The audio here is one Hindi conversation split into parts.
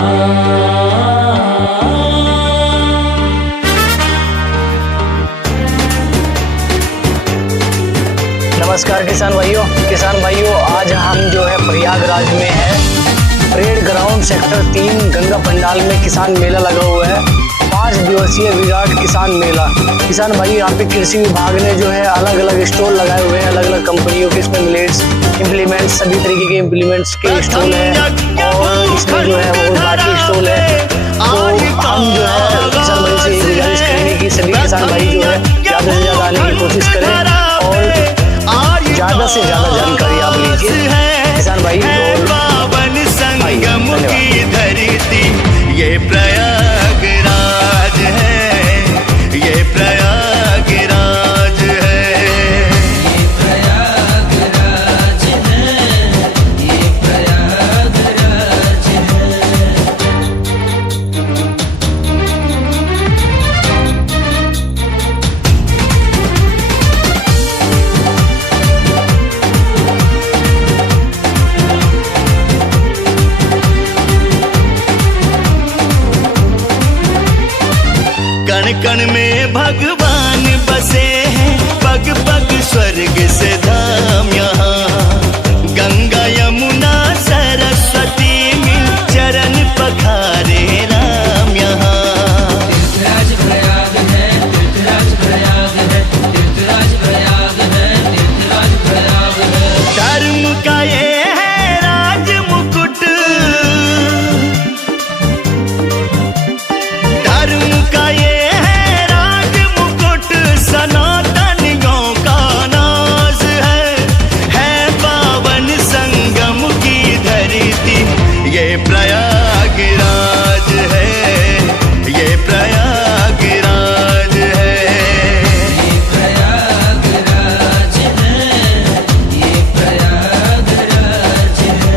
नमस्कार किसान भाइयों, आज हम जो है प्रयागराज में है। Parade ground sector 3 Ganga pandal में किसान मेला लगा हुआ है। 5 दिवसीय विराट किसान मेला। किसान भाई, यहाँ पे कृषि विभाग ने जो है अलग अलग स्टॉल लगाए हुए हैं, अलग अलग कंपनियों के। इसमें मिलेट्स इम्प्लीमेंट्स, सभी तरीके के इम्प्लीमेंट्स के स्टॉल है और इसमें जो है वो भारतीय स्टॉल है। तो हम जो है किसान भाई से गुजारिश करेंगे कि सभी किसान भाई जो है ज़्यादा से ज़्यादा आने की कोशिश करें और ज़्यादा से ज़्यादा जानकारी आप लीजिए किसान भाई। पावन संगम की धरती ये प्रयागराज है, ये प्रयागराज है, ये प्रयागराज है, ये प्रयागराज है। कण कण में भगवान बसे हैं, पग पग स्वर्ग से धाम यहाँ। गंगा यमुना सरस्वती मिल चरण पखारे राम यहाँ। तीर्थराज प्रयाग है, तीर्थराज प्रयाग है, तीर्थराज प्रयाग है, तीर्थराज प्रयाग है। धर्म का ये है राज मुकुट, धर्म का ये सनातनियों का नाज है पावन संगम की धरती ये प्रयागराज है, ये प्रयागराज है, ये प्रयागराज है, ये प्रयागराज है।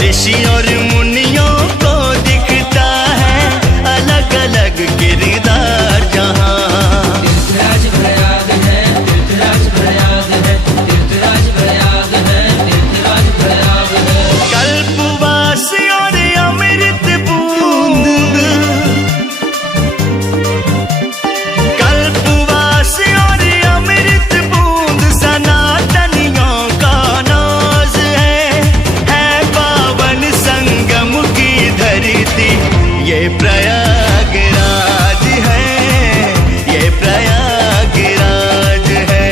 ऋषि और मुनियों को दिखता है अलग अलग किरदार जहाँ। तीर्थराज प्रयाग है, तीर्थराज प्रयाग है, तीर्थराज प्रयाग है, तीर्थराज प्रयाग है। कल्पवास और अमृत बूंद, कल्पवास और अमृत बूंद सनातनियों का नाज है पावन संगम की धरती ये प्रयागराज है, ये प्रयागराज है,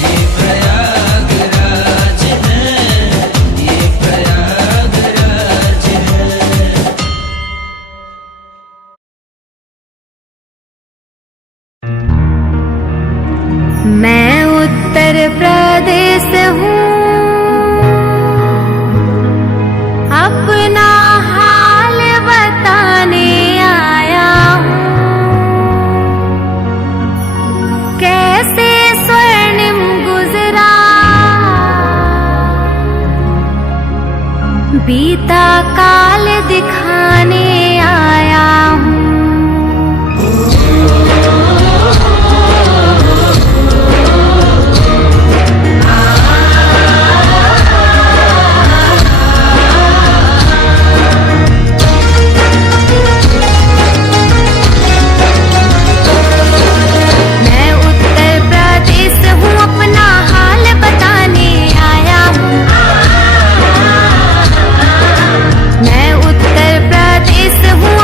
ये प्रयागराज है, ये प्रयागराज है। मैं उत्तर प्रदेश हूँ, अपना हाल बताने आया हूँ। कैसे स्वर्णिम गुजरा बीता काल दिखाने आया हूँ। मैं उत्तर प्रदेश हूँ,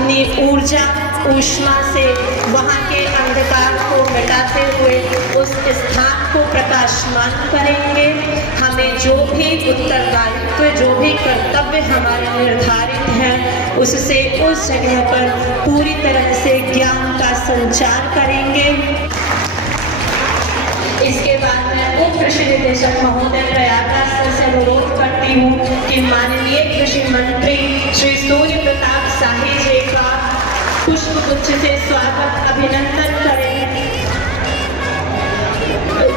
अपनी ऊर्जा ऊष्मा से वहाँ के अंधकार को मिटाते हुए उस स्थान को प्रकाशमान करेंगे। हमें जो भी उत्तरदायित्व, जो भी कर्तव्य हमारे निर्धारित हैं, उससे उस जगह पर पूरी तरह से ज्ञान का संचार करेंगे। इसके बाद मैं उप कृषि निदेशक महोदय प्रयागराज सर से अनुरोध करती हूँ कि माननीय कृषि मंत्री श्री सूर्य प्रताप शाही जी का पुष्प गुच्छ से स्वागत अभिनंदन करें।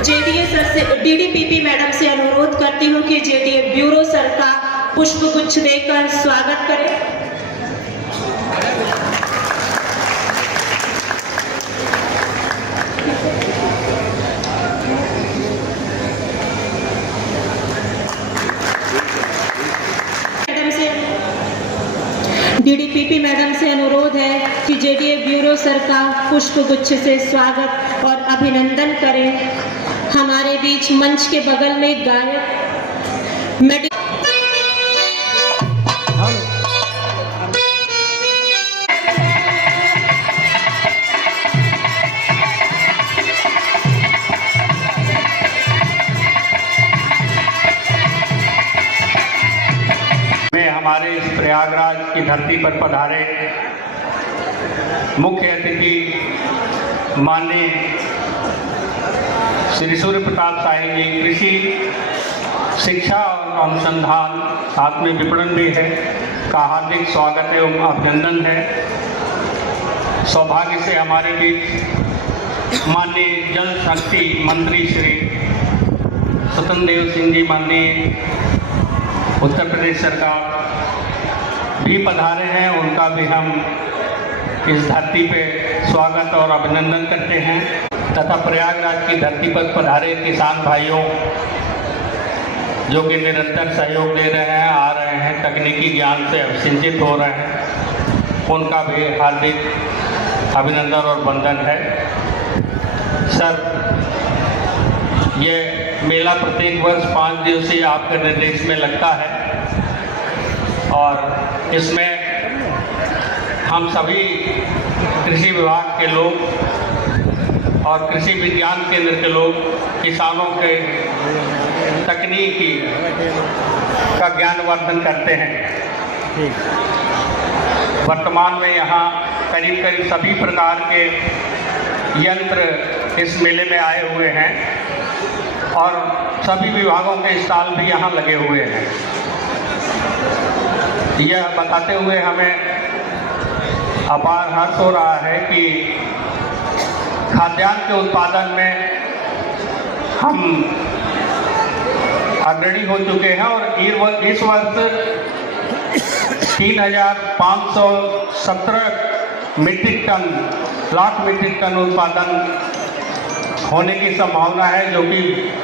जेडीए सर से, डीडीपीपी मैडम से अनुरोध करती हूँ कि जेडीए ब्यूरो सर का पुष्प गुच्छ देकर स्वागत करें। डीडीपीपी मैडम से अनुरोध है कि जेडीए ब्यूरो सर का पुष्प गुच्छ से स्वागत और अभिनंदन करें। हमारे बीच मंच के बगल में गायक हमारे इस प्रयागराज की धरती पर पधारे मुख्य अतिथि माननीय श्री सूर्य प्रताप शाही जी, कृषि शिक्षा और अनुसंधान साथ में विपणन भी है, का हार्दिक स्वागत एवं अभिनंदन है। सौभाग्य से हमारे बीच माननीय जल शक्ति मंत्री श्री स्वतंत्र देव सिंह जी, माननीय उत्तर प्रदेश सरकार भी पधारे हैं। उनका भी हम इस धरती पे स्वागत और अभिनंदन करते हैं तथा प्रयागराज की धरती पर पधारे किसान भाइयों जो कि निरंतर सहयोग दे रहे हैं, आ रहे हैं, तकनीकी ज्ञान से अभिसिंचित हो रहे हैं, उनका भी हार्दिक अभिनंदन और वंदन है। सर, ये मेला प्रत्येक वर्ष 5 दिवसीय आपके निर्देश में लगता है और इसमें हम सभी कृषि विभाग के लोग और कृषि विज्ञान केंद्र के लोग किसानों के तकनीकी का ज्ञानवर्धन करते हैं। वर्तमान में यहाँ करीब करीब सभी प्रकार के यंत्र इस मेले में आए हुए हैं और सभी विभागों के स्टॉल भी यहाँ लगे हुए हैं। यह बताते हुए हमें अपार हर्ष हो रहा है कि खाद्यान्न के उत्पादन में हम अग्रणी हो चुके हैं और इस वर्ष 3,517 metric tonne, lakh metric tonne उत्पादन होने की संभावना है, जो कि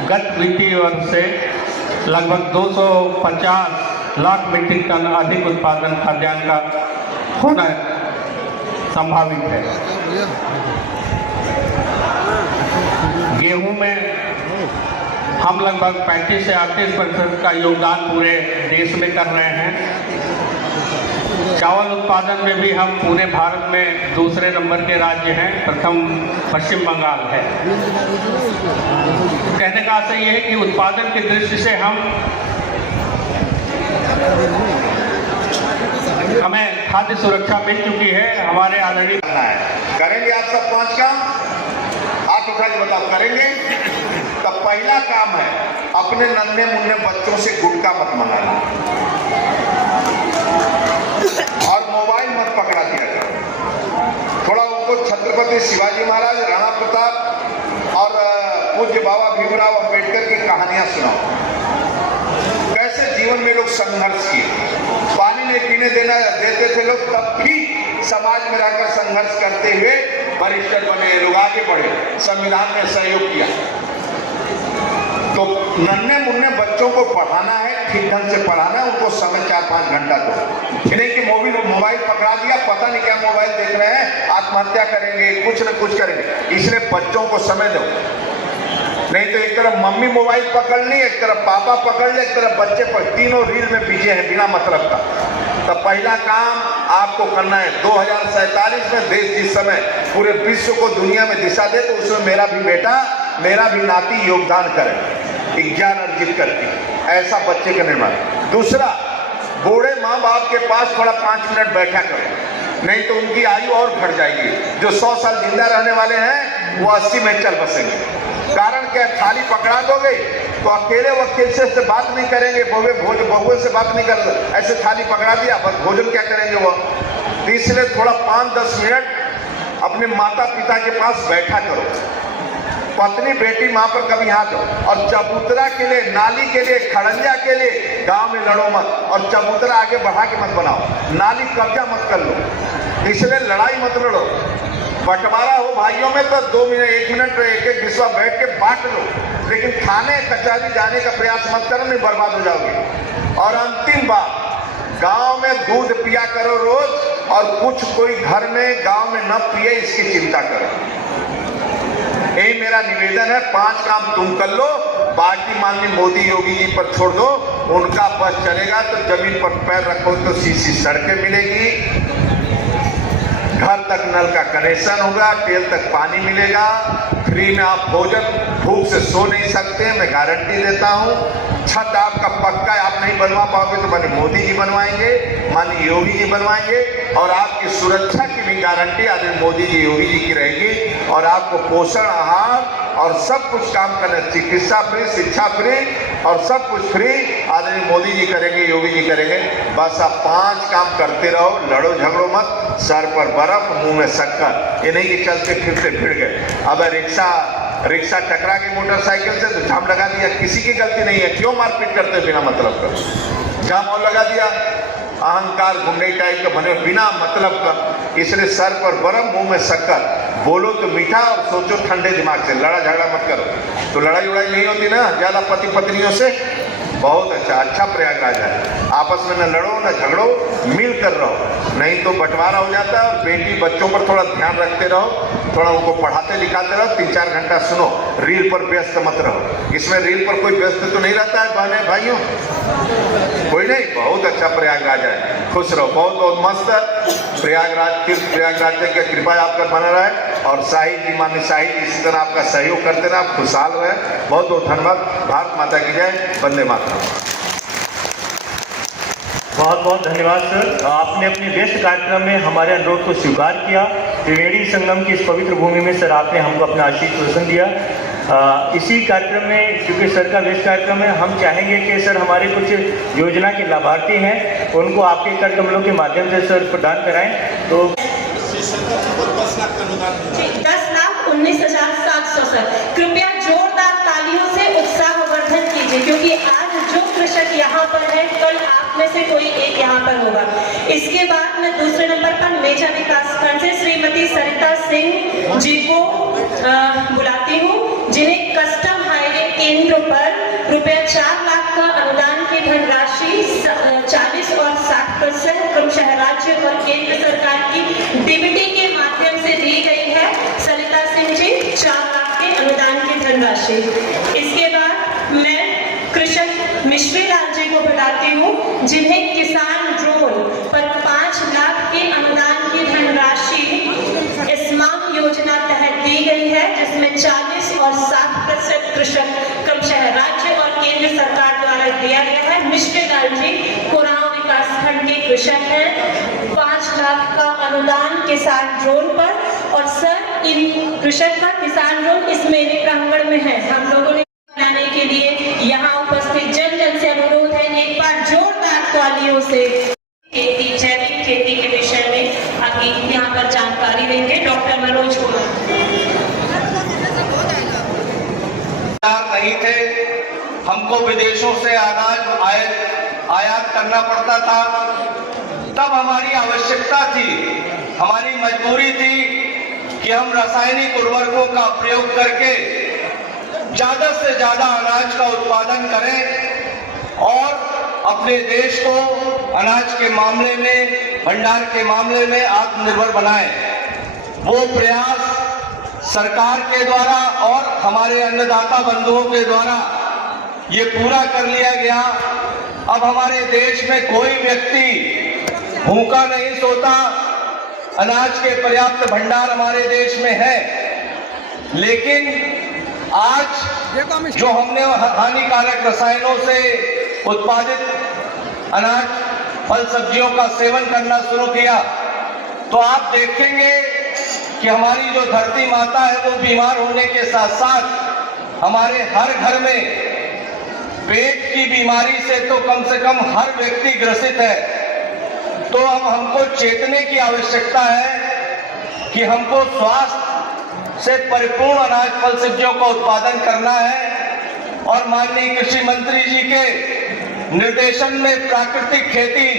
गत वित्तीय वर्ष से लगभग 250 लाख मीट्रिक टन अधिक उत्पादन खाद्यान्न का होना संभावित है। गेहूं में हम लगभग 35 से 38% का योगदान पूरे देश में कर रहे हैं। चावल उत्पादन में भी हम पूरे भारत में दूसरे नंबर के राज्य हैं, प्रथम पश्चिम बंगाल है। कहने का आशय यह है कि उत्पादन की दृष्टि से हमें खाद्य सुरक्षा मिल चुकी है। हमारे आदरणीय करेंगे आप सब 5 काम, हाथ उठा के बताओ करेंगे। तो पहला काम है अपने नन्हे मुन्ने बच्चों से गुटखा मत मंगाना और मोबाइल मत पकड़ा दिया करो। थोड़ा उनको छत्रपति शिवाजी महाराज, राणा प्रताप और पूज्य बाबा भीमराव अंबेडकर की कहानियां सुनाओ, कैसे जीवन में लोग संघर्ष किए। पानी नहीं पीने देते थे लोग, तब भी समाज में रहकर संघर्ष करते हुए बैरिस्टर बने, लोग आगे बढ़े, संविधान में सहयोग किया। तो नन्हे मुन्ने बच्चों को पढ़ाना है, ठीक ढंग से पढ़ाना है, उनको समय 4-5 घंटा दो। नहीं कि मोबाइल पकड़ा दिया, पता नहीं क्या मोबाइल देख रहे हैं, आत्महत्या करेंगे, कुछ न कुछ करेंगे। इसलिए बच्चों को समय दो। नहीं तो एक तरफ मम्मी मोबाइल पकड़ ली, एक तरफ पापा पकड़ ले, एक तरफ बच्चे तीनों रील में पीछे हैं बिना मतलब का। तो पहला काम आपको करना है 2047 में देश जिस समय पूरे विश्व को दुनिया में दिशा दे, तो उसमें मेरा भी बेटा, मेरा भी नाती योगदान करे, ज्ञान अर्जित करके, ऐसा बच्चे का निर्माण। दूसरा, बूढ़े माँ बाप के पास थोड़ा 5 मिनट बैठा करो, नहीं तो उनकी आयु और घट जाएगी। जो 100 साल जिंदा रहने वाले हैं वो 80 में चल बसेंगे। कारण क्या, थाली पकड़ा दोगे तो अकेले वकील से बात नहीं करेंगे, बहुए से बात नहीं कर, ऐसे थाली पकड़ा दिया, बस भोजन क्या करेंगे वो। तो इसलिए थोड़ा 5-10 मिनट अपने माता पिता के पास बैठा करो। पत्नी बेटी माँ पर कभी हाथ, और चबूतरा के लिए, नाली के लिए, खड़ंजा के लिए गांव में लड़ो मत, और चबूतरा आगे बढ़ा के मत बनाओ, नाली कब्जा मत कर लो, इसलिए लड़ाई मत लड़ो। बंटवारा हो भाइयों में तो 2 मिनट 1 मिनट एक विश्वा बैठ के बांट लो, लेकिन थाने कचहरी जाने का प्रयास मत करो, नहीं बर्बाद हो जाओगे। और अंतिम बात, गांव में दूध पिया करो रोज, और कुछ कोई घर में गांव में न पिए इसकी चिंता करो। यही मेरा निवेदन है। 5 काम तुम कर लो, बाकी माननीय मोदी योगी जी पर छोड़ दो, उनका बस चलेगा तो जमीन पर पैर रखो तो सीसी सड़कें मिलेगी, घर तक नल का कनेक्शन होगा, टेल तक पानी मिलेगा, फ्री में आप भोजन, भूख से सो नहीं सकते, मैं गारंटी देता हूँ। छत आपका पक्का है, आप नहीं बनवा पाओगे तो माननीय मोदी जी बनवाएंगे, माननीय योगी जी बनवाएंगे, और आपकी सुरक्षा की भी गारंटी आदरणीय मोदी जी योगी जी की रहेगी। और आपको पोषण आहार और सब कुछ काम करना, चिकित्सा फ्री, शिक्षा फ्री और सब कुछ फ्री आदरणीय मोदी जी करेंगे, योगी जी करेंगे। बस आप 5 काम करते रहो, लड़ो झगड़ो मत, सर पर बर्फ मुंह में शक्कर, ये नहीं कि चलते फिरते भिड़ गए। अब रिक्शा टकरा के मोटरसाइकिल से तो जाम लगा दिया, किसी की गलती नहीं है, क्यों मारपीट करते बिना मतलब का, जाम और लगा दिया, अहंकार गुंडे टाइप का बने बिना मतलब का। इसलिए सर पर बर्फ मुंह में शक्कर, बोलो तो मीठा और सोचो ठंडे दिमाग से, लड़ा झगड़ा मत करो। तो लड़ाई उड़ाई नहीं होती ना ज्यादा पति पत्नियों से। बहुत अच्छा प्रयागराज है, आपस में न लड़ो न झगड़ो, मिल कर रहो, नहीं तो बंटवारा हो जाता है। और बेटी बच्चों पर थोड़ा ध्यान रखते रहो, थोड़ा उनको पढ़ाते लिखाते रहो, 3-4 घंटा सुनो, रील पर व्यस्त मत रहो। इसमें रील पर कोई व्यस्त तो नहीं रहता है बहने भाइयों, कोई नहीं। बहुत अच्छा प्रयागराज है, खुश रहो, बहुत बहुत मस्त प्रयागराज। प्रयागराज की कृपा आप पर बना रहे, और शाहिद जी, माननीय शाहिद जी इसी तरह आपका सहयोग करते रहे, आप खुशहाल रहे। बहुत बहुत धन्यवाद। भारत माता की जय, वंदे मातरम। बहुत बहुत धन्यवाद सर, आपने अपने व्यस्त कार्यक्रम में हमारे अनुरोध को स्वीकार किया। त्रिवेणी संगम की इस पवित्र भूमि में सर आपने हमको अपना आशीष रोशन दिया। इसी कार्यक्रम में, क्योंकि सर का व्यस्त कार्यक्रम है, हम चाहेंगे कि सर हमारे कुछ योजना के लाभार्थी हैं उनको आपके कार्यक्रमों के माध्यम से सर प्रदान कराएं। तो 10,19,700 सर, कृपया जोरदार तालियों से उत्साहवर्धन कीजिए, क्योंकि आज जो कृषक यहाँ पर है, कल आप में से कोई एक यहाँ पर होगा। इसके बाद मैं दूसरे नंबर पर मेजा विकासखंड से श्रीमती सरिता सिंह जी को बुलाती हूँ, जिन्हें कस्टम हाईवे केंद्र पर रुपया 4 लाख का अनुदान की धनराशि 40 और 60% क्रमशः राज्य और केंद्र सरकार की डीबीटी के माध्यम से दी गई है। सरिता सिंह जी 4 लाख के अनुदान की धनराशि। इसके बाद मैं कृषक मिश्री लाल जी को बताती हूँ, जिन्हें किसान ड्रोन पर 5 लाख के अनुदान की धनराशि स्मार्ट योजना तहत दी गई है, जिसमें 40 और 60% कृषक क्रमशः राज्य और केंद्र सरकार द्वारा दिया गया है। मिश्री लाल जी कुराव विकासखंड के कृषक हैं। 5 लाख का अनुदान किसान ड्रोन पर, और सर इन कृषक का किसान ड्रोन इस मेले प्रांगण में है। हम लोगों ने बनाने के लिए यहाँ उपस्थित जन जन से अनुरोध है, एक बार जोरदार तालियों से खेती, जैविक खेती के विषय में आगे यहाँ पर जानकारी देंगे डॉक्टर मनोज कुमार। नहीं थे, हमको विदेशों से अनाज आयात करना पड़ता था, तब हमारी आवश्यकता थी, हमारी मजबूरी थी कि हम रासायनिक उर्वरकों का प्रयोग करके ज्यादा से ज्यादा अनाज का उत्पादन करें और अपने देश को अनाज के मामले में, भंडार के मामले में आत्मनिर्भर बनाएं। वो प्रयास सरकार के द्वारा और हमारे अन्नदाता बंधुओं के द्वारा ये पूरा कर लिया गया। अब हमारे देश में कोई व्यक्ति भूखा नहीं सोता, अनाज के पर्याप्त भंडार हमारे देश में है। लेकिन आज जो हमने हानिकारक रसायनों से उत्पादित अनाज, फल सब्जियों का सेवन करना शुरू किया, तो आप देखेंगे कि हमारी जो धरती माता है वो बीमार होने के साथ साथ हमारे हर घर में पेट की बीमारी से तो कम से कम हर व्यक्ति ग्रसित है। तो अब हमको चेतने की आवश्यकता है कि हमको स्वास्थ्य से परिपूर्ण अनाज फल सब्जियों का उत्पादन करना है। और माननीय कृषि मंत्री जी के निर्देशन में प्राकृतिक खेती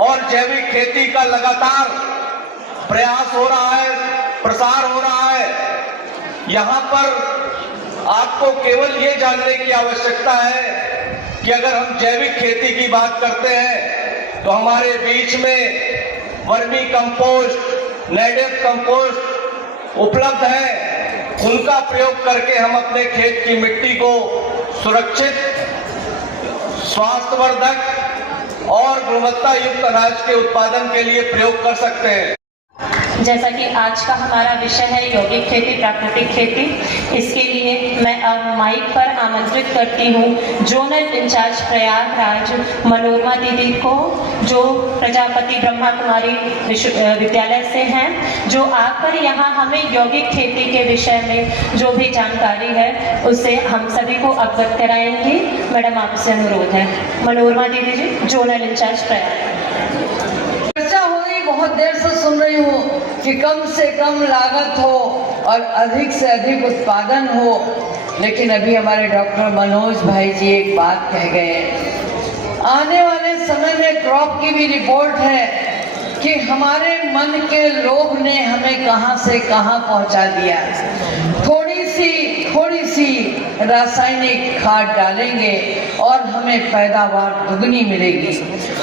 और जैविक खेती का लगातार प्रयास हो रहा है, प्रसार हो रहा है। यहाँ पर आपको केवल ये जानने की आवश्यकता है कि अगर हम जैविक खेती की बात करते हैं तो हमारे बीच में वर्मी कंपोस्ट, नेटिव कंपोस्ट उपलब्ध है। उनका प्रयोग करके हम अपने खेत की मिट्टी को सुरक्षित, स्वास्थ्यवर्धक और गुणवत्ता युक्त अनाज के उत्पादन के लिए प्रयोग कर सकते हैं। जैसा कि आज का हमारा विषय है यौगिक खेती, प्राकृतिक खेती, इसके लिए मैं अब माइक पर आमंत्रित करती हूँ जोनल इंचार्ज प्रयागराज मनोरमा दीदी को, जो प्रजापति ब्रह्मा कुमारी विद्यालय से हैं, जो आकर यहाँ हमें यौगिक खेती के विषय में जो भी जानकारी है उसे हम सभी को अवगत कराएंगी। मैडम, आपसे अनुरोध है। मनोरमा दीदी जी, जोनल इंचार्ज प्रयागराज। चर्चा हो रही, बहुत देर से सुन रही हूँ कि कम से कम लागत हो और अधिक से अधिक उत्पादन हो, लेकिन अभी हमारे डॉक्टर मनोज भाई जी एक बात कह गए। आने वाले समय में क्रॉप की भी रिपोर्ट है कि हमारे मन के लोभ ने हमें कहां से कहां पहुंचा दिया। थोड़ी सी रासायनिक खाद डालेंगे और हमें पैदावार दुगनी मिलेगी।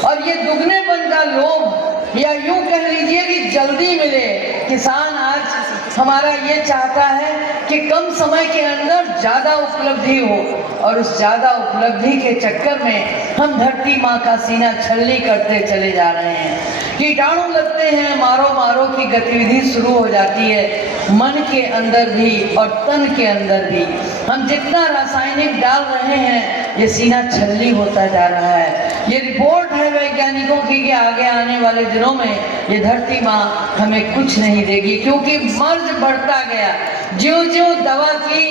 और ये दुगनेपन का लोभ, या यूं कह लीजिए कि जल्दी मिले, किसान आज हमारा ये चाहता है कि कम समय के अंदर ज्यादा उपलब्धि हो, और उस ज्यादा उपलब्धि के चक्कर में हम धरती माँ का सीना छलनी करते चले जा रहे हैं। कीटाणु लगते हैं, मारो मारो की गतिविधि शुरू हो जाती है मन के अंदर भी और तन के अंदर भी। हम जितना रासायनिक डाल रहे हैं ये सीना छलनी होता जा रहा है। ये रिपोर्ट है वैज्ञानिकों की कि आगे आने वाले दिनों में ये धरती माँ हमें कुछ नहीं देगी, क्योंकि मर्ज बढ़ता गया। ज्यों-ज्यों दवा की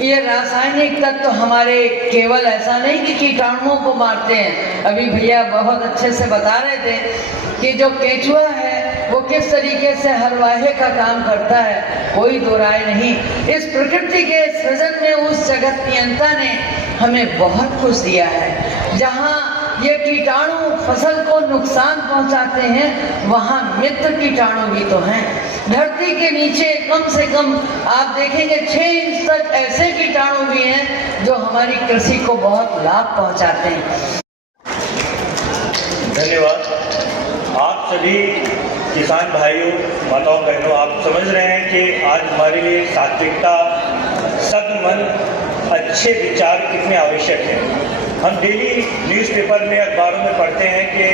ये रासायनिक तत्व हमारे केवल ऐसा नहीं कि कीटाणुओं को मारते हैं। अभी भैया बहुत अच्छे से बता रहे थे कि जो केचुआ है वो किस तरीके से हरवाहे का काम करता है, कोई दो राय नहीं। इस प्रकृति के सृजन में उस जगत नियंता ने हमें बहुत कुछ दिया है। जहाँ ये कीटाणु फसल को नुकसान पहुंचाते हैं, वहाँ मित्र कीटाणु भी तो हैं। धरती के नीचे कम से कम आप देखेंगे 6 इंच तक ऐसे कीटाणु भी हैं जो हमारी कृषि को बहुत लाभ पहुंचाते हैं। धन्यवाद। आप सभी किसान भाइयों, माताओं, बहनों, आप समझ रहे हैं कि आज हमारे लिए सात्विकता, सद्मन, अच्छे विचार कितने आवश्यक हैं। हम डेली न्यूज़पेपर में, अखबारों में पढ़ते हैं कि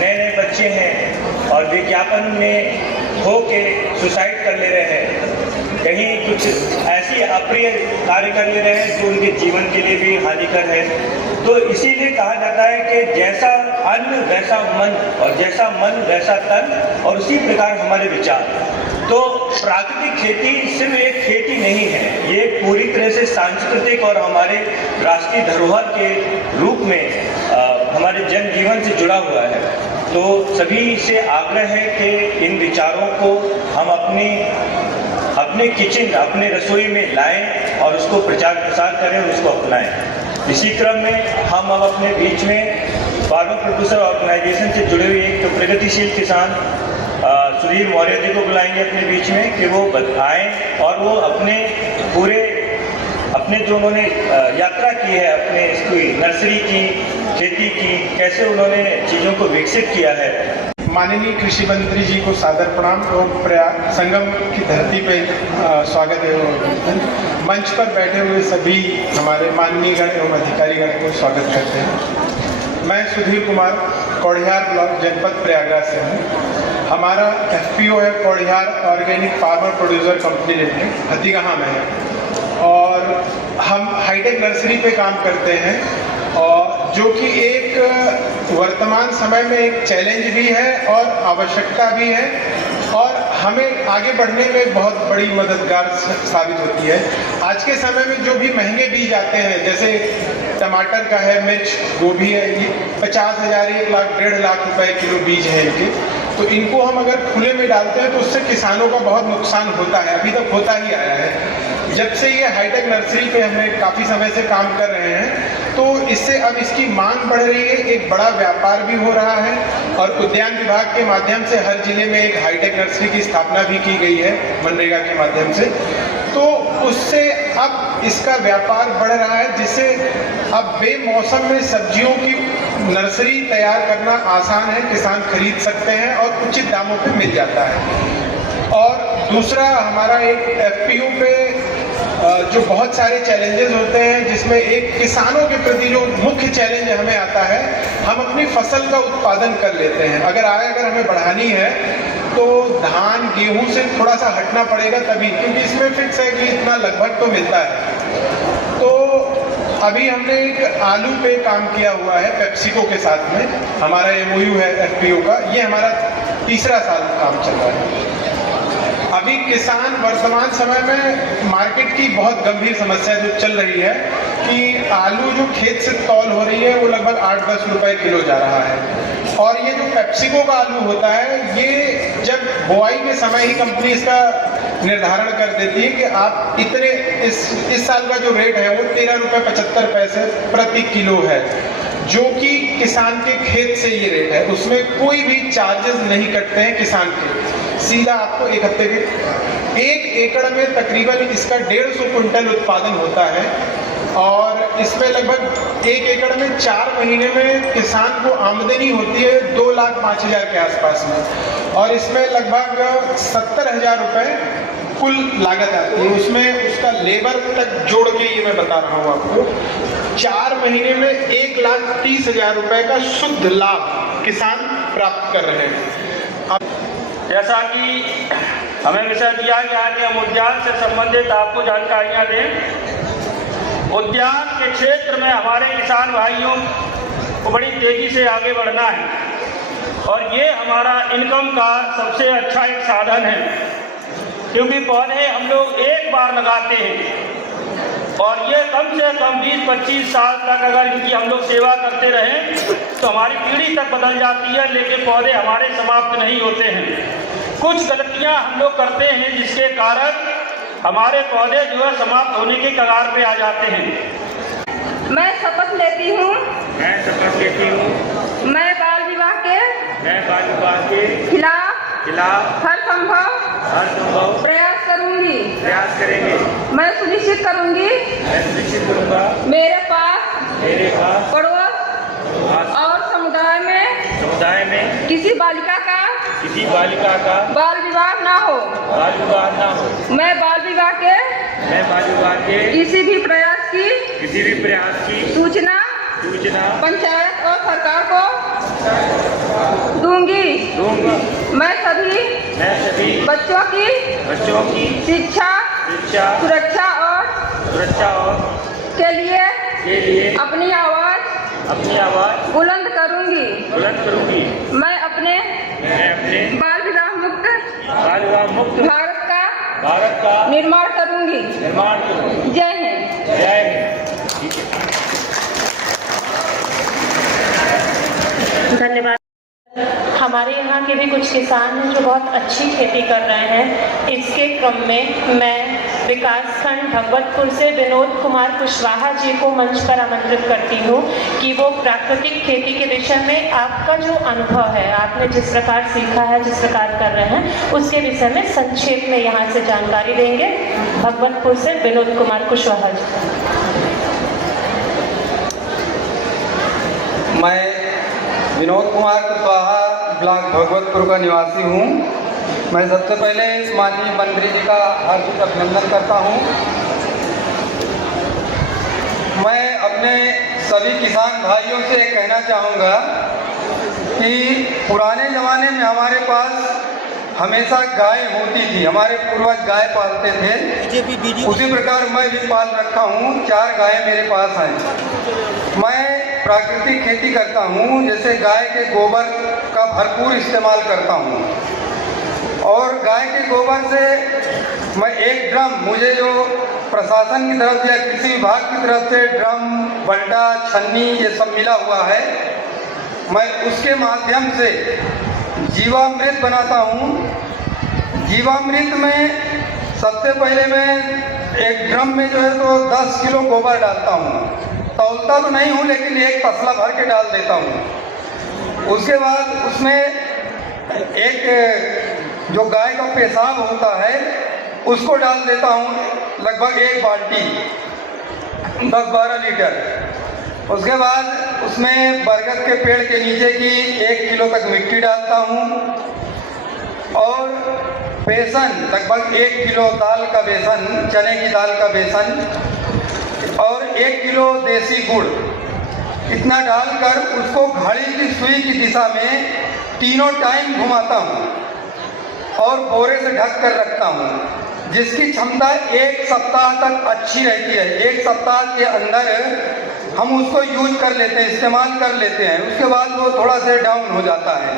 नए नए बच्चे हैं और विज्ञापन में हो के सुसाइड कर ले रहे हैं, कहीं कुछ ऐसी अप्रिय कार्य कर ले रहे हैं जो उनके जीवन के लिए भी हानिकर है। तो इसीलिए कहा जाता है कि जैसा अन्न वैसा मन, और जैसा मन वैसा तन, और उसी प्रकार हमारे विचार। तो प्राकृतिक खेती सिर्फ एक खेती नहीं है, ये पूरी तरह से सांस्कृतिक और हमारे राष्ट्रीय धरोहर के रूप में हमारे जन जीवन से जुड़ा हुआ है। तो सभी से आग्रह है कि इन विचारों को हम अपने किचन, अपने रसोई में लाएं और उसको प्रचार प्रसार करें और उसको अपनाएं। इसी क्रम में हम अब अपने बीच में फार्मर प्रोड्यूसर ऑर्गेनाइजेशन से जुड़े हुए एक तो प्रगतिशील किसान सुधीर मौर्य जी को बुलाएंगे अपने बीच में कि वो बताएं और वो अपने जो उन्होंने यात्रा की है, अपने इसकी नर्सरी की, खेती की, कैसे उन्होंने चीज़ों को विकसित किया है। माननीय कृषि मंत्री जी को सादर प्रणाम और प्रयाग संगम की धरती पे स्वागत है। मंच पर बैठे हुए सभी हमारे माननीय गण एवं अधिकारीगण को स्वागत करते हैं। मैं सुधीर कुमार कौड़ियार ब्लॉक जनपद प्रयागराज से हूँ। हमारा FPO है Kaudiyar organic farmer producer company limited, Hathigaha में है, और हम हाईटेक नर्सरी पे काम करते हैं, और जो कि एक वर्तमान समय में एक चैलेंज भी है और आवश्यकता भी है, और हमें आगे बढ़ने में बहुत बड़ी मददगार साबित होती है। आज के समय में जो भी महंगे बीज आते हैं, जैसे टमाटर का है, मिर्च, गोभी है, ये 50,000, 1 लाख, 1.5 लाख रुपए किलो बीज है इनके, तो इनको हम अगर खुले में डालते हैं तो उससे किसानों का बहुत नुकसान होता है, अभी तक होता ही आया है। जब से ये हाईटेक नर्सरी पे हमें काफ़ी समय से काम कर रहे हैं, तो इससे अब इसकी मांग बढ़ रही है, एक बड़ा व्यापार भी हो रहा है, और उद्यान विभाग के माध्यम से हर जिले में एक हाईटेक नर्सरी की स्थापना भी की गई है मनरेगा के माध्यम से। तो उससे अब इसका व्यापार बढ़ रहा है, जिससे अब बेमौसम में सब्जियों की नर्सरी तैयार करना आसान है, किसान खरीद सकते हैं और उचित दामों पे मिल जाता है। और दूसरा, हमारा एक FPO पे जो बहुत सारे चैलेंजेस होते हैं, जिसमें एक किसानों के प्रति जो मुख्य चैलेंज हमें आता है, हम अपनी फसल का उत्पादन कर लेते हैं। अगर हमें बढ़ानी है तो धान गेहूं से थोड़ा सा हटना पड़ेगा तभी, क्योंकि इसमें फिक्स है कि इतना लगभग तो मिलता है। तो अभी हमने एक आलू पे काम किया हुआ है पेप्सिको के साथ में, हमारा MOU है FPO का, ये हमारा तीसरा साल काम चल रहा है। अभी किसान वर्तमान समय में मार्केट की बहुत गंभीर समस्या जो चल रही है कि आलू जो खेत से तौल हो रही है वो लगभग 8-10 रुपए किलो जा रहा है, और ये जो पेप्सिको का आलू होता है, ये जब बुआई के समय ही कंपनी इसका निर्धारण कर देती है कि आप इतने इस साल का जो रेट है वो 13 रुपए 75 पैसे प्रति किलो है, जो कि किसान के खेत से ये रेट है, उसमें कोई भी चार्जेस नहीं कटते हैं किसान के, सीधा आपको 1 हफ्ते के 1 एकड़ में तकरीबन इसका 150 कुंटल उत्पादन होता है, और इसमें लगभग 1 एकड़ में 4 महीने में किसान को आमदनी होती है 2,05,000 के आसपास में, और इसमें लगभग 70,000 रुपए कुल लागत आती है। उसमें उसका लेबर तक जोड़ के ये मैं बता रहा हूँ आपको, 4 महीने में 1,30,000 रुपए का शुद्ध लाभ किसान प्राप्त कर रहे हैं। जैसा कि हमें विषय दिया गया कि हम उद्यान से संबंधित आपको जानकारियां दें। उद्यान के क्षेत्र में हमारे किसान भाइयों को बड़ी तेजी से आगे बढ़ना है, और ये हमारा इनकम का सबसे अच्छा एक साधन है, क्योंकि पौधे हम लोग एक बार लगाते हैं, और ये कम से कम 20-25 साल तक अगर इनकी हम लोग सेवा करते रहें तो हमारी पीढ़ी तक बदल जाती है, लेकिन पौधे हमारे समाप्त नहीं होते हैं। कुछ गलतियां हम लोग करते हैं जिसके कारण हमारे पौधे जो है समाप्त होने के कगार पे आ जाते हैं। मैं शपथ लेती हूँ मैं बाल विवाह के खिलाफ हर संभव प्रयास करेंगे। मैं सुनिश्चित करूंगी मेरे पास पड़ोस और समुदाय में किसी बालिका का बाल विवाह ना हो। मैं बाल विवाह के किसी भी प्रयास की सूचना पंचायत और सरकार को दूंगी। मैं सभी बच्चों की शिक्षा सुरक्षा और के लिए अपनी आवाज बुलंद करूंगी। मैं अपने बाल विवाह मुक्त भारत का निर्माण करूंगी। जय हिंद। धन्यवाद। हमारे यहाँ के भी कुछ किसान हैं जो बहुत अच्छी खेती कर रहे हैं। इसके क्रम में मैं विकासखंड भगवतपुर से विनोद कुमार कुशवाहा जी को मंच पर आमंत्रित करती हूँ कि वो प्राकृतिक खेती के विषय में आपका जो अनुभव है, आपने जिस प्रकार सीखा है, जिस प्रकार कर रहे हैं, उसके विषय में संक्षेप में यहाँ से जानकारी देंगे। भगवतपुर से विनोद कुमार कुशवाहा जी। मैं विनोद कुमार कुशवाहा ब्लॉक भगवतपुर का निवासी हूँ। मैं सबसे पहले इस माननीय मंत्री जी का हार्दिक अभिनंदन करता हूँ। मैं अपने सभी किसान भाइयों से कहना चाहूँगा कि पुराने ज़माने में हमारे पास हमेशा गाय होती थी, हमारे पूर्वज गाय पालते थे। उसी प्रकार मैं भी पाल रखा हूँ, 4 गायें मेरे पास हैं। मैं प्राकृतिक खेती करता हूँ, जैसे गाय के गोबर का भरपूर इस्तेमाल करता हूँ। और गाय के गोबर से मैं एक ड्रम, मुझे जो प्रशासन की तरफ से या कृषि विभाग की तरफ से ड्रम, बल्टा, छन्नी ये सब मिला हुआ है, मैं उसके माध्यम से जीवामृत बनाता हूँ। जीवामृत में सबसे पहले मैं एक ड्रम में जो है तो 10 किलो गोबर डालता हूँ। तौलता तो नहीं हूँ, लेकिन एक तसला भर के डाल देता हूँ। उसके बाद उसमें एक जो गाय का पेशाब होता है उसको डाल देता हूँ, लगभग 1 बाल्टी, 10-12 लीटर। उसके बाद उसमें बरगद के पेड़ के नीचे की 1 किलो तक मिट्टी डालता हूँ और बेसन, लगभग 1 किलो दाल का बेसन, चने की दाल का बेसन और 1 किलो देसी गुड़, इतना डालकर उसको घड़ी की सुई की दिशा में तीनों टाइम घुमाता हूँ और बोरे से ढक कर रखता हूँ, जिसकी क्षमता 1 सप्ताह तक अच्छी रहती है। 1 सप्ताह के अंदर हम उसको यूज कर लेते हैं, इस्तेमाल कर लेते हैं। उसके बाद वो थोड़ा सा डाउन हो जाता है।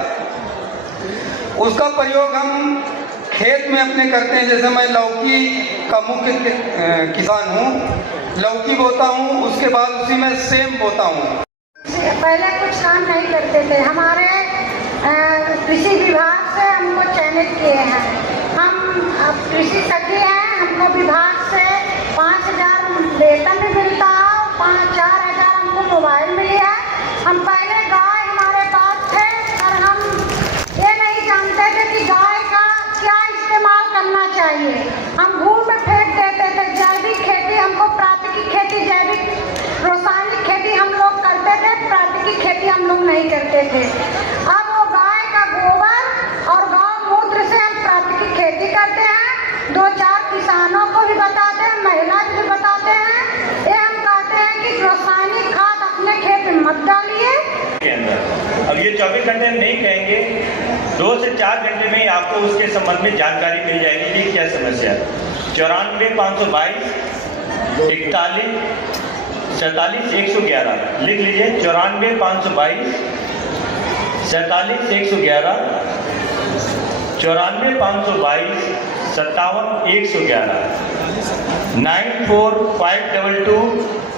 उसका प्रयोग हम खेत में अपने करते हैं। जैसे मैं लौकी का मुख्य किसान हूँ, लौकी बोता हूँ, उसके बाद उसी में सेम बोता हूँ। पहले कुछ काम नहीं करते थे, हमारे कृषि विभाग से हमको चयनित किए हैं। हम अब कृषि सखी हैं, हमको विभाग से 5,000 वेतन भी मिलता है, 4,000 हमको मोबाइल मिली है। हम पहले गाय हमारे पास थे और हम ये नहीं जानते थे कि गाय का क्या इस्तेमाल करना चाहिए। हम भूमि में फेंक देते थे। जैविक खेती, हमको प्राकृतिक खेती, जैविक रासायनिक खेती हम लोग करते थे, प्राकृतिक खेती हम लोग नहीं करते थे। अब वो गाय का गोबर और गौमूत्र से हम प्राकृतिक खेती करते हैं। 2-4 किसानों को भी बताते हैं, महिला को भी बताते हैं। ये हम कहते हैं कि रासायनिक खाद अपने खेत में मत डालिए। के अंदर अब ये 24 घंटे हम नहीं कहेंगे, 2 से 4 घंटे में ही आपको उसके संबंध में जानकारी मिल जाएगी कि क्या समस्या है। 94 522 41 47 111 लिख लीजिए। 94 522 47 111, 94 522 57 111, 94 522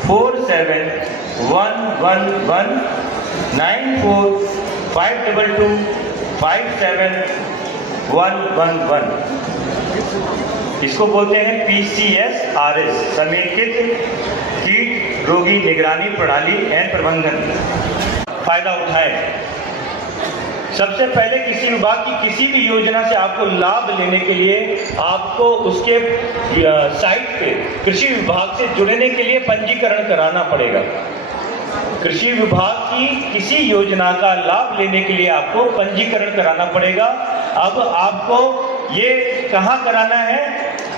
47 111, 94 522 57 111। इसको बोलते हैं PCSRS, समेकित कीट रोगी निगरानी प्रणाली एवं प्रबंधन। फायदा उठाएं। सबसे पहले किसी विभाग की किसी भी योजना से आपको लाभ लेने के लिए आपको उसके साइट पे कृषि विभाग से जुड़ने के लिए पंजीकरण कराना पड़ेगा। कृषि विभाग की किसी योजना का लाभ लेने के लिए आपको पंजीकरण कराना पड़ेगा। अब आपको ये कहाँ कराना है?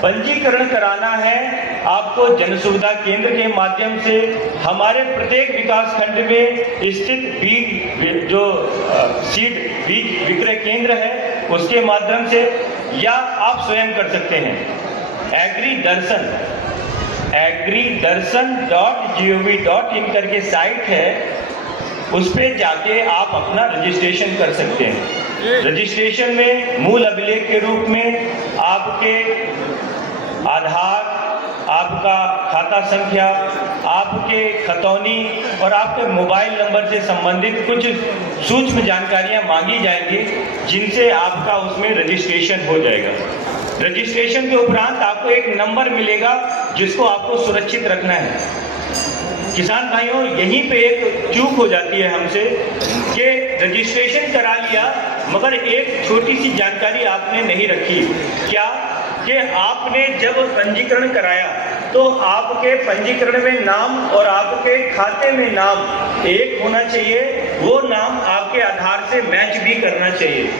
पंजीकरण कराना है आपको जन सुविधा केंद्र के माध्यम से, हमारे प्रत्येक विकास खंड में स्थित बीज जो सीड बीज विक्रय केंद्र है उसके माध्यम से, या आप स्वयं कर सकते हैं। agriddarshan.gov.in करके साइट है, उस पर जाके आप अपना रजिस्ट्रेशन कर सकते हैं। रजिस्ट्रेशन में मूल अभिलेख के रूप में आपके आधार, आपका खाता संख्या, आपके खतौनी और आपके मोबाइल नंबर से संबंधित कुछ सूक्ष्म जानकारियां मांगी जाएंगी, जिनसे आपका उसमें रजिस्ट्रेशन हो जाएगा। रजिस्ट्रेशन के उपरांत आपको एक नंबर मिलेगा जिसको आपको सुरक्षित रखना है। किसान भाइयों, यहीं पे एक चूक हो जाती है हमसे कि रजिस्ट्रेशन करा लिया मगर एक छोटी सी जानकारी आपने नहीं रखी। क्या कि आपने जब पंजीकरण कराया तो आपके पंजीकरण में नाम और आपके खाते में नाम एक होना चाहिए, वो नाम आपके आधार से मैच भी करना चाहिए।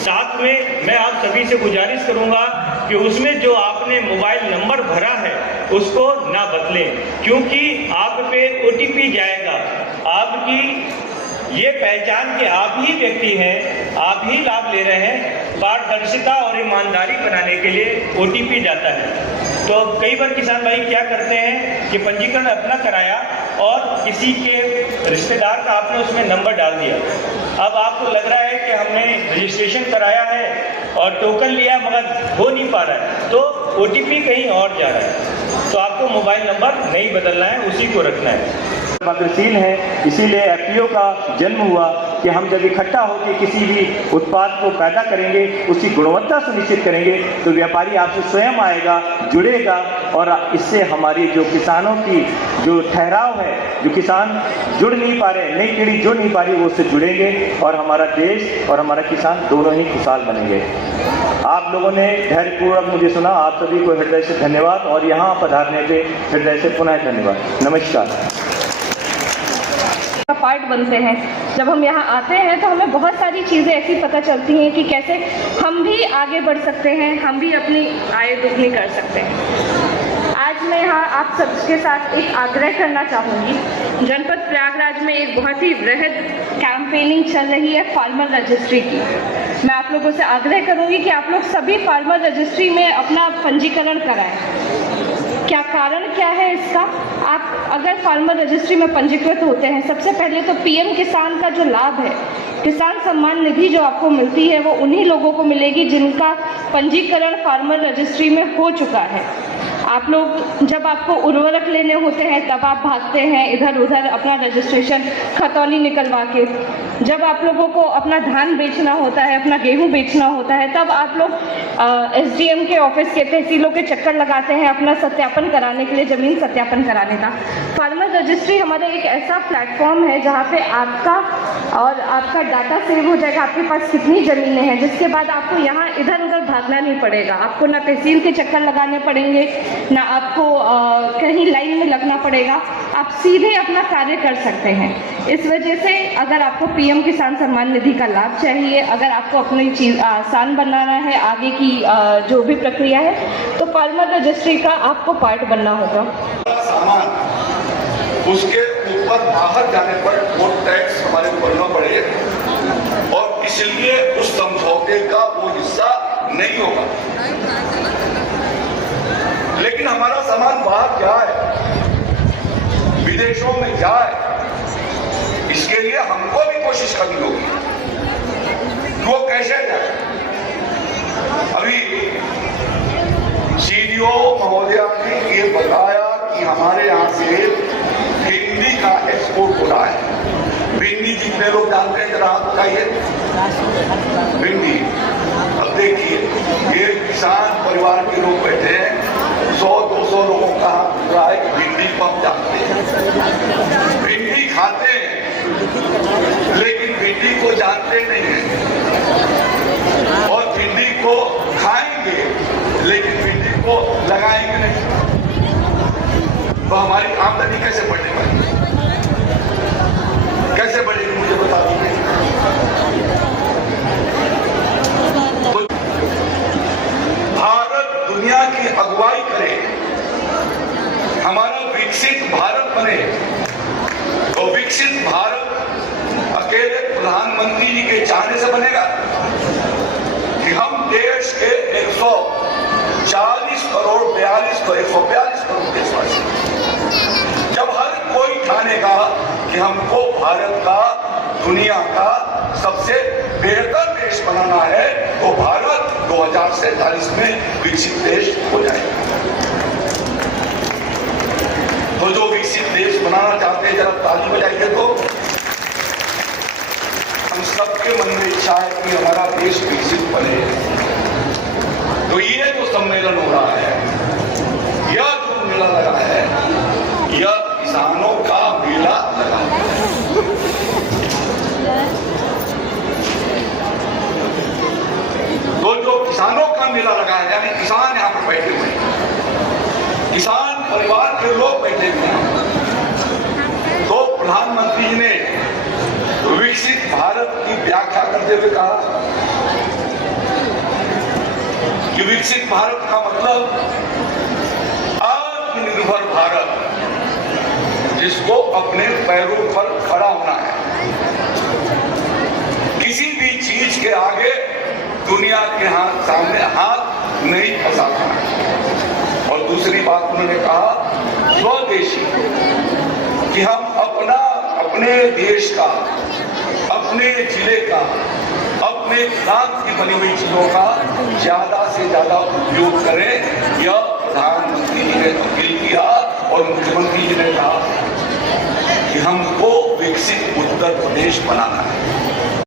साथ में मैं आप सभी से गुजारिश करूंगा कि उसमें जो आपने मोबाइल नंबर भरा है उसको ना बदलें, क्योंकि आप पे OTP जाएगा, आपकी ये पहचान कि आप ही व्यक्ति हैं, आप ही लाभ ले रहे हैं। पारदर्शिता और ईमानदारी बनाने के लिए OTP जाता है। तो कई बार किसान भाई क्या करते हैं कि पंजीकरण अपना कराया और किसी के रिश्तेदार का आपने उसमें नंबर डाल दिया। अब आपको लग रहा है कि हमने रजिस्ट्रेशन कराया है और टोकन लिया मगर हो नहीं पा रहा है, तो OTP कहीं और जा रहा है। तो आपको मोबाइल नंबर नहीं बदलना है, उसी को रखना है। प्रगतिशील है, इसीलिए FPO का जन्म हुआ कि हम जब इकट्ठा होकर किसी भी उत्पाद को पैदा करेंगे, उसकी गुणवत्ता सुनिश्चित करेंगे, तो व्यापारी आपसे स्वयं आएगा, जुड़ेगा और इससे हमारी जो किसानों की जो ठहराव है, जो किसान जुड़ नहीं पा रहे, नई पीढ़ी जुड़ नहीं पा रही, वो उससे जुड़ेंगे और हमारा देश और हमारा किसान दोनों ही खुशहाल बनेंगे। आप लोगों ने धैर्यपूर्वक मुझे सुना, आप सभी को हृदय से धन्यवाद और यहाँ पधारने पे हृदय से पुनः धन्यवाद। नमस्कार। पार्ट बनते हैं। जब हम यहाँ आते हैं तो हमें बहुत सारी चीज़ें ऐसी पता चलती हैं कि कैसे हम भी आगे बढ़ सकते हैं, हम भी अपनी आय दुगनी कर सकते हैं। आज मैं यहाँ आप सबके साथ एक आग्रह करना चाहूँगी। जनपद प्रयागराज में एक बहुत ही वृहद कैंपेनिंग चल रही है फार्मर रजिस्ट्री की। मैं आप लोगों से आग्रह करूँगी कि आप लोग सभी फार्मर रजिस्ट्री में अपना पंजीकरण कराएं। क्या कारण क्या है इसका? आप अगर फार्मर रजिस्ट्री में पंजीकृत होते हैं, सबसे पहले तो PM किसान का जो लाभ है, किसान सम्मान निधि जो आपको मिलती है, वो उन्हीं लोगों को मिलेगी जिनका पंजीकरण फार्मर रजिस्ट्री में हो चुका है। आप लोग जब आपको उर्वरक लेने होते हैं तब आप भागते हैं इधर उधर अपना रजिस्ट्रेशन खतौनी निकलवा के। जब आप लोगों को अपना धान बेचना होता है, अपना गेहूं बेचना होता है, तब आप लोग SDM के ऑफिस के, तहसीलों के चक्कर लगाते हैं अपना सत्यापन कराने के लिए, ज़मीन सत्यापन कराने का। फार्मर रजिस्ट्री हमारा एक ऐसा प्लेटफॉर्म है जहाँ पे आपका और आपका डाटा सेव हो जाएगा, आपके पास कितनी ज़मीनें हैं, जिसके बाद आपको यहाँ इधर उधर भागना नहीं पड़ेगा। आपको ना तहसील के चक्कर लगाने पड़ेंगे, ना आपको कहीं लाइन में लगना पड़ेगा। आप सीधे अपना कार्य कर सकते हैं। इस वजह से अगर आपको PM किसान सम्मान निधि का लाभ चाहिए, अगर आपको अपनी चीज़ आसान बनाना है, आगे की जो भी प्रक्रिया है, तो फार्मर रजिस्ट्री का आपको पार्ट बनना होगा। सामान उसके ऊपर बाहर जाने पर वो टैक्स हमारे को भरना पड़े और इसलिए उस समझौते का वो हिस्सा नहीं होगा। लेकिन हमारा सामान बाहर जाए, विदेशों में जाए, इसके लिए हमको भी कोशिश करनी होगी। वो कैसे जाए? अभी CDO महोदया ने ये बताया कि हमारे यहाँ से भिंडी का एक्सपोर्ट हो रहा है। भिंडी जितने लोग जानते हैं जरा आप बताइए। भिंडी, अब देखिए ये किसान परिवार के लोग बैठे हैं, 100-200 लोगों का रहा है कि भिंडी को हम जानते हैं, भिंडी खाते हैं, लेकिन भिंडी को जानते नहीं हैं और भिंडी को खाएंगे लेकिन भिंडी को लगाएंगे नहीं। तो हमारी आमदनी कैसे बढ़ेगी? कैसे बढ़ेगी मुझे बता दीजिए। तो भारत दुनिया की अगुवाई करे, हमारा विकसित भारत बने, तो विकसित भारत अकेले प्रधानमंत्री जी के चाहने से बनेगा कि हम देश के 140 करोड़ 142 करोड़ देशवासी, जब हर कोई ठानेगा कि हमको भारत का दुनिया का सबसे बेहतर देश बनाना है, तो भारत 2047 में विकसित देश हो जाएगा। तो जो विकसित देश बनाना चाहते हैं जरा ताली बजाइए। तो हम सबके मन में इच्छा है कि हमारा देश विकसित बने। तो ये जो सम्मेलन हो रहा है, यह जो मेला लगा है, यह किसानों का मेला लगा है। तो जो किसानों का मेला लगा है, यानी किसान यहाँ पर बैठे हुए हैं, किसान परिवार के लोग बैठे हुए हैं, तो प्रधानमंत्री जी ने विकसित भारत की व्याख्या करते हुए कहा कि विकसित भारत का मतलब आत्मनिर्भर भारत, जिसको अपने पैरों पर खड़ा होना है। इसके आगे दुनिया के सामने हाथ नहीं फंसाता है। और दूसरी बात उन्होंने कहा स्वदेशी, कि हम अपने देश का, अपने जिले का, अपने प्रांत की बनी हुई चीजों का ज्यादा से ज्यादा उपयोग करें।